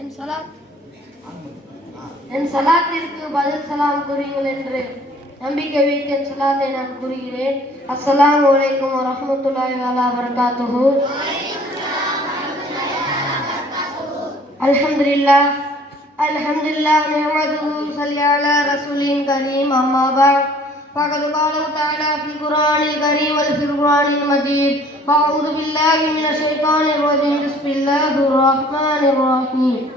என் சலாத். என் சலாத்திற்கு பதில் சலாம் கூறுங்கள் என்று நம்பிக்கை வைத்து என் சலாத்தை நான் கூறுகிறேன். அஸ்லாம் அலைக்கும் வரஹ்மத்துல்லாஹி வலா வரகாத்துஹு அல்ஹம்துலில்லாஹ். அல்ஹம்துலில்லாஹ் நஹ்மதுஹு ஸல்லி அலா ரசூலின் கரீம். அம்மா பஅத் فقد قال تعالى في القرآن الكريم وفي القرآن المجيد فأعوذ بالله من الشيطان الرجيم بسم الله الرحمن الرحيم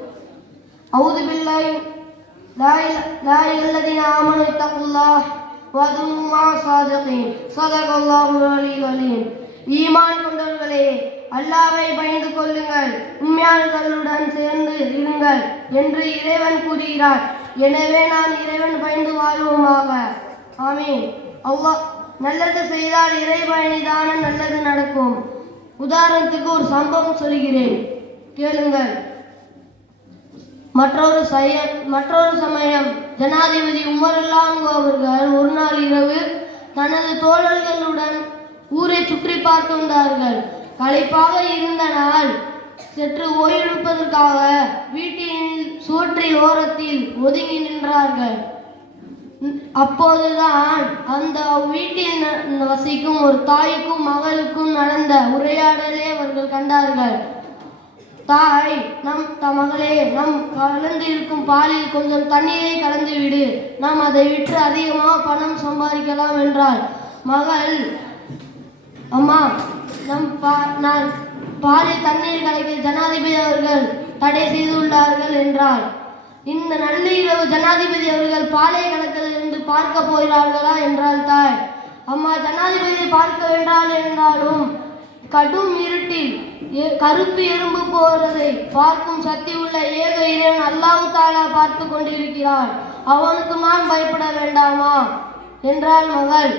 أعوذ بالله لا إله لا إله الذين آمنوا اتقوا الله وكونوا مع الصادقين صدق الله العلي العليم ஈமான் கொண்டவர்களே அல்லாவை பயந்து கொள்ளுங்கள் உண்மையாளர்களுடன் சேர்ந்து இருங்கள் என்று இறைவன் கூறுகிறார் எனவே நான் இறைவன் பயந்து வாழ்வோமாக ஆமீன் அல்லாஹ் நல்லது செய்தால் இறை நல்லது நடக்கும். உதாரணத்துக்கு ஒரு சம்பவம் சொல்கிறேன் கேளுங்கள். மற்றொரு சய மற்றொரு சமயம் ஜனாதிபதி உமருல்லான் அவர்கள் ஒரு நாள் இரவு தனது தோழர்களுடன் ஊரை சுற்றி பார்த்து வந்தார்கள். களைப்பாக இருந்த நாள் சற்று ஓய்வெடுப்பதற்காக வீட்டின் சுவற்றை ஓரத்தில் ஒதுங்கி நின்றார்கள். அப்போதுதான் அந்த வீட்டில் வசிக்கும் ஒரு தாய்க்கும் மகளுக்கும் நடந்த உரையாடலே அவர்கள் கண்டார்கள். தாய் நம் த மகளே நம் கலந்து இருக்கும் பாலில் கொஞ்சம் தண்ணீரை கலந்து விடு. நாம் அதை விற்று அதிகமாக பணம் சம்பாதிக்கலாம் என்றாள். மகள் அம்மா நம் பா நான் பாலில் தண்ணீர் கலக்க ஜனாதிபதி அவர்கள் தடை செய்துள்ளார்கள் என்றார் இந்த நள்ளிரவு ஜனாதிபதி அவர்கள் பாலை கலக்க என்று பார்க்க போகிறார்களா என்றாள் தாய் அம்மா ஜனாதிபதியை பார்க்க வேண்டாம் என்றாலும் கடும் இருட்டில் கருப்பு எறும்பு போறதை பார்க்கும் சக்தி உள்ள ஏக இறைவன் அல்லாவு தாலா பார்த்து கொண்டிருக்கிறான். அவனுக்கு நான் பயப்பட வேண்டாமா? என்றாள் மகள்.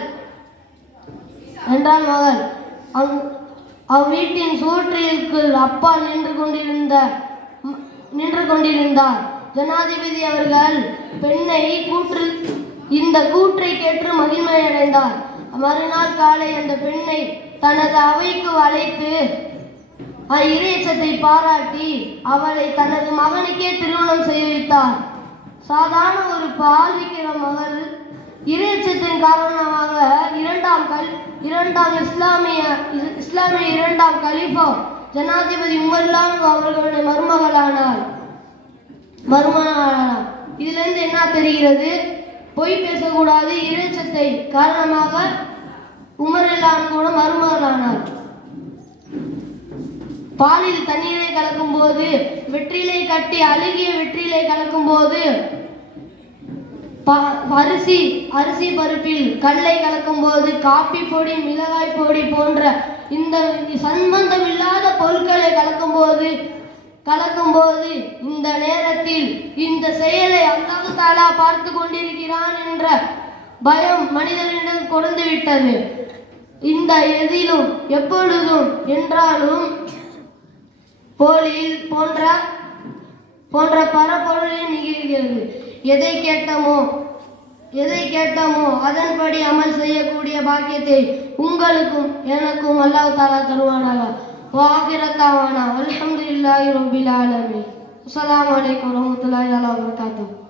என்றாள் மகள். அங் அவ்வீட்டின் சூற்றிற்குள் அப்பா நின்று கொண்டிருந்த நின்று கொண்டிருந்தார். ஜனாதிபதி அவர்கள் பெண்ணை கூற்று இந்த கூற்றை கேட்டு மகிழ்மையடைந்தார். அடைந்தார் மறுநாள் காலை அந்த பெண்ணை தனது அவைக்கு அழைத்து இறையச்சத்தை பாராட்டி அவளை தனது மகனுக்கே திருமணம் செய்ய வைத்தார். சாதாரண ஒரு பால்விக்கிற மகள் இறையச்சத்தின் காரணமாக இரண்டாம் கல் இரண்டாம் இஸ்லாமிய இஸ்லாமிய இரண்டாம் கலீஃபா ஜனாதிபதி உமர்லாம் அவர்களுடைய மருமகளானார் மருமகனானார் இதிலிருந்து என்ன தெரிகிறது? பொய் பேசக்கூடாது. இறைச்சத்தை காரணமாக உமரெல்லாம் கூட மருமகளானார் பாலில் தண்ணீரை கலக்கும் போது வெற்றிலை கட்டி அழுகிய வெற்றிலை கலக்கும் போது ப- அரிசி அரிசி பருப்பில் கல்லை கலக்கும் போது காப்பி பொடி மிளகாய் பொடி போன்ற இந்த சம்பந்தம் இல்லாத பொருட்களை கலக்கும் போது கலக்கும் போது இந்த நேரத்தில் இந்த செயலை அல்லாஹு தாலா பார்த்து கொண்டிருக்கிறான் என்ற பயம் மனிதனிடம் கொடுந்து விட்டது. இந்த எதிலும் எப்பொழுதும் என்றாலும் போலியில் போன்ற போன்ற பரப்பொருளில் நிகழ்கிறது. எதை கேட்டமோ எதை கேட்டமோ அதன்படி அமல் செய்யக்கூடிய பாக்கியத்தை உங்களுக்கும் எனக்கும் அல்லாஹ் தாலா தருவானாக. வாகிரத்தாவானா அல்ஹம்துலில்லாஹி ரபில் ஆலமீன் அஸ்ஸலாமு அலைக்கும் வரஹ்மத்துல்லாஹி வபரகாத்துஹு